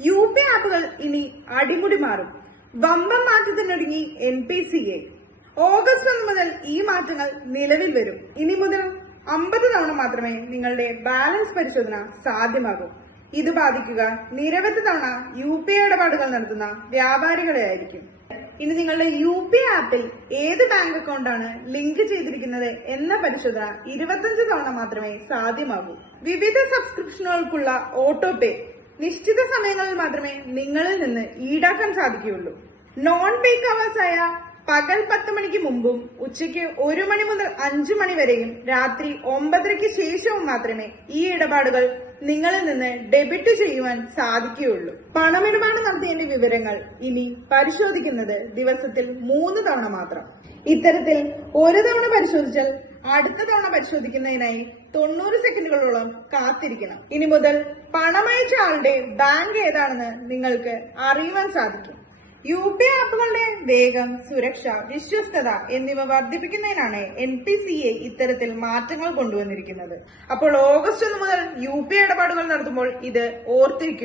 UPI ആപ്പുകൾ ഇനി അടിമുടി മാറും. വമ്പൻ മാറ്റത്തിനൊരുങ്ങി NPCA. ഓഗസ്റ്റ് 1 മുതൽ ഈ മാറ്റങ്ങൾ നിലവിൽ വരും. ഇനി മുതൽ 50 തവണ മാത്രമേ നിങ്ങളുടെ ബാലൻസ് പരിശോധന സാധ്യമാകൂ. ഇത് ബാധിക്കുക നിരവധി തവണ UPI ഇടപാടുകൾ നടത്തുന്ന വ്യാപാരികളെ ആയിരിക്കും. ഇനി നിങ്ങളുടെ UPI ആപ്പിൽ ഏത് ബാങ്ക് അക്കൗണ്ടാണ് ലിങ്ക് ചെയ്തിരിക്കുന്നത് എന്ന പരിശോധന 25 തവണ മാത്രമേ സാധ്യമാകൂ. വിവിധ സബ്സ്ക്രിപ്ഷനുകൾക്കുള്ള ഓട്ടോപേ നിശ്ചിത സമയങ്ങളിൽ മാത്രമേ നിങ്ങളിൽ നിന്ന് ഈടാക്കാൻ സാധിക്കുകയുള്ളൂ. നോൺ പീക്ക് അവേഴ്സ് ആയ പകൽ 10 മണിക്ക് മുമ്പും ഉച്ചയ്ക്ക് 1 മണി മുതൽ 5 മണി വരെയും രാത്രി 9:30 ശേഷവും മാത്രമേ ഈ ഇടപാടുകൾ നിങ്ങളിൽ നിന്ന് ഡെബിറ്റ് ചെയ്യുവാൻ സാധിക്കുകയുള്ളൂ. പണമിടപാട് നടത്തിയതിന്റെ വിവരങ്ങൾ ഇനി പരിശോധിക്കുന്നത് ദിവസത്തിൽ 3 തവണ മാത്രം. ഇത്തരത്തിൽ ഒരു തവണ പരിശോധിച്ചാൽ അടുത്ത തവണ പരിശോധിക്കുന്നതിനായി 90 സെക്കൻഡുകളോളം കാത്തിരിക്കണം. ഇനി മുതൽ പണമയച്ച ആളുടെ ബാങ്ക് ഏതാണെന്ന് നിങ്ങൾക്ക് അറിയുവാൻ സാധിക്കും. UPI ആപ്പുകളുടെ വേഗം, സുരക്ഷ, വിശ്വസ്തത എന്നിവ വർദ്ധിപ്പിക്കുന്നതിനാണ് NPCA ഇത്തരത്തിൽ മാറ്റങ്ങൾ കൊണ്ടുവന്നിരിക്കുന്നത്. അപ്പോൾ ഓഗസ്റ്റ് 1 മുതൽ UPI ഇടപാടുകൾ നടത്തുമ്പോൾ ഇത് ഓർത്തിരിക്കുക.